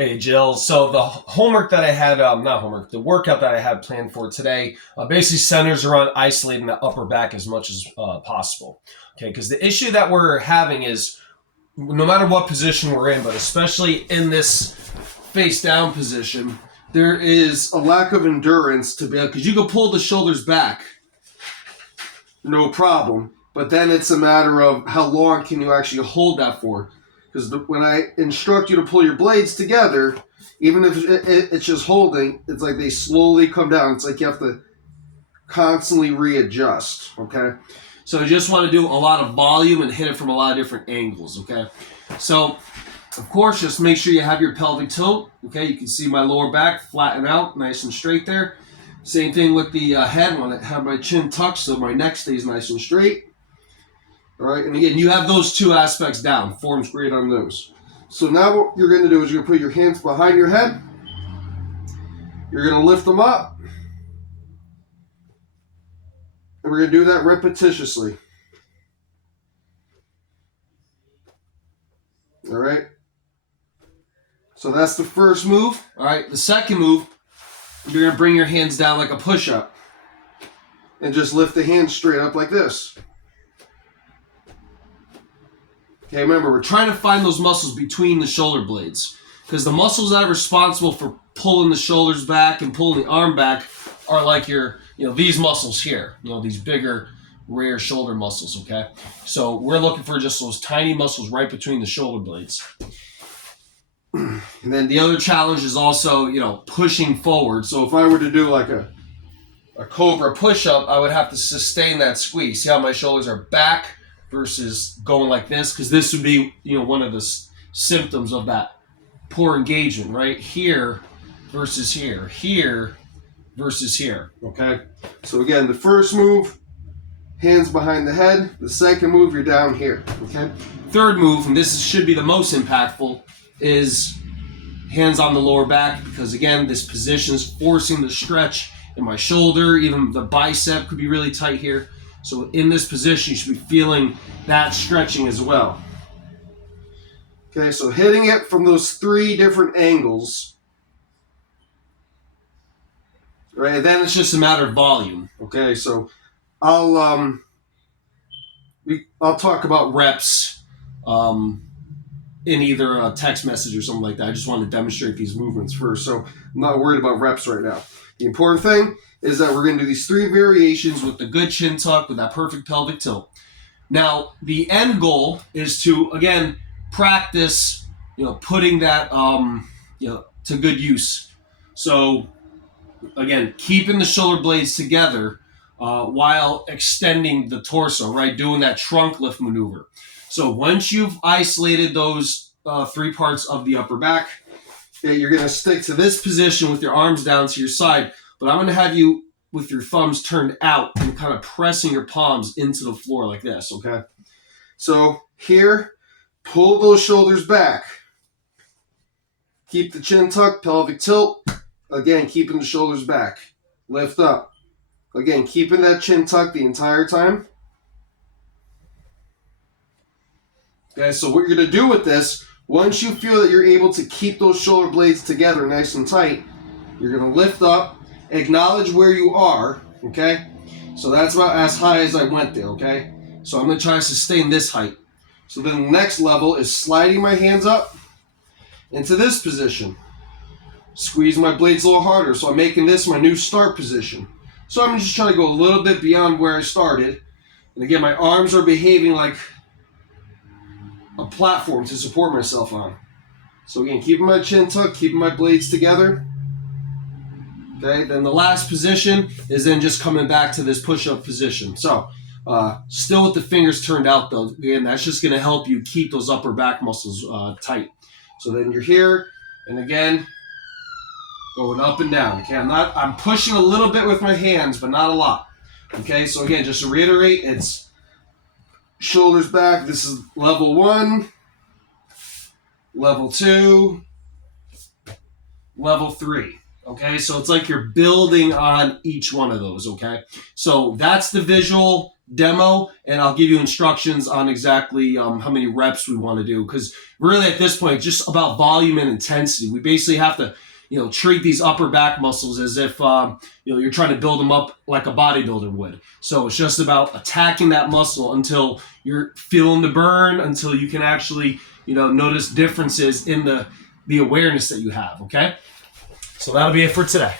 Hey Jill, so the homework that I had, not homework, the workout that I had planned for today basically centers around isolating the upper back as much as possible. Okay, because the issue that we're having is no matter what position we're in, but especially in this face down position, there is a lack of endurance to be able, because you can pull the shoulders back, no problem, but then it's a matter of how long can you actually hold that for. Because when I instruct you to pull your blades together, even if it's just holding, it's like they slowly come down. It's like you have to constantly readjust, okay? So I just want to do a lot of volume and hit it from a lot of different angles, okay? So, of course, just make sure you have your pelvic tilt, okay? You can see my lower back flatten out, nice and straight there. Same thing with the head. I want to have my chin tucked so my neck stays nice and straight. All right, and again, you have those two aspects down. Form's great on those. So now what you're going to do is you're going to put your hands behind your head. You're going to lift them up. And we're going to do that repetitiously. All right. So that's the first move. All right, the second move, you're going to bring your hands down like a push-up. And just lift the hands straight up like this. Okay, remember, we're trying to find those muscles between the shoulder blades because the muscles that are responsible for pulling the shoulders back and pulling the arm back are like these muscles here, these bigger, rare shoulder muscles, okay? So we're looking for just those tiny muscles right between the shoulder blades. And then the other challenge is also, pushing forward. So if I were to do like a cobra push-up, I would have to sustain that squeeze. See how my shoulders are back versus going like this, because this would be, one of the symptoms of that poor engagement, right? Here versus here, here versus here, okay? So again, the first move, hands behind the head. The second move, you're down here, okay? Third move, and this should be the most impactful, is hands on the lower back, because again, this position is forcing the stretch in my shoulder, even the bicep could be really tight here. So in this position, you should be feeling that stretching as well. Okay, so hitting it from those three different angles. Right, and then it's just a matter of volume. Okay, so I'll talk about reps in either a text message or something like that. I just want to demonstrate these movements first, so I'm not worried about reps right now. The important thing is that we're going to do these three variations with the good chin tuck, with that perfect pelvic tilt. Now, the end goal is to, again, practice, putting that, to good use. So, again, keeping the shoulder blades together while extending the torso, right? Doing that trunk lift maneuver. So once you've isolated those three parts of the upper back, you're going to stick to this position with your arms down to your side. But I'm going to have you with your thumbs turned out and kind of pressing your palms into the floor like this, okay? So here, pull those shoulders back. Keep the chin tucked, pelvic tilt. Again, keeping the shoulders back. Lift up. Again, keeping that chin tucked the entire time. Okay, so what you're going to do with this, once you feel that you're able to keep those shoulder blades together nice and tight, you're going to lift up. Acknowledge where you are, okay? So that's about as high as I went there, okay? So I'm going to try to sustain this height. So then the next level is sliding my hands up into this position. Squeeze my blades a little harder. So I'm making this my new start position. So I'm just trying to go a little bit beyond where I started. And again, my arms are behaving like a platform to support myself on. So again, keeping my chin tucked, keeping my blades together. Okay, then the last position is then just coming back to this push-up position. So, still with the fingers turned out though, again, that's just going to help you keep those upper back muscles tight. So then you're here, and again, going up and down. Okay, I'm pushing a little bit with my hands, but not a lot. Okay, so again, just to reiterate, it's shoulders back. This is level 1, level 2, level 3. Okay, so it's like you're building on each one of those, okay? So that's the visual. demo, and I'll give you instructions on exactly how many reps we want to do. Because really, at this point, it's just about volume and intensity. We basically have to, treat these upper back muscles as if you're trying to build them up like a bodybuilder would. So it's just about attacking that muscle until you're feeling the burn, until you can actually notice differences in the awareness that you have. Okay, so that'll be it for today.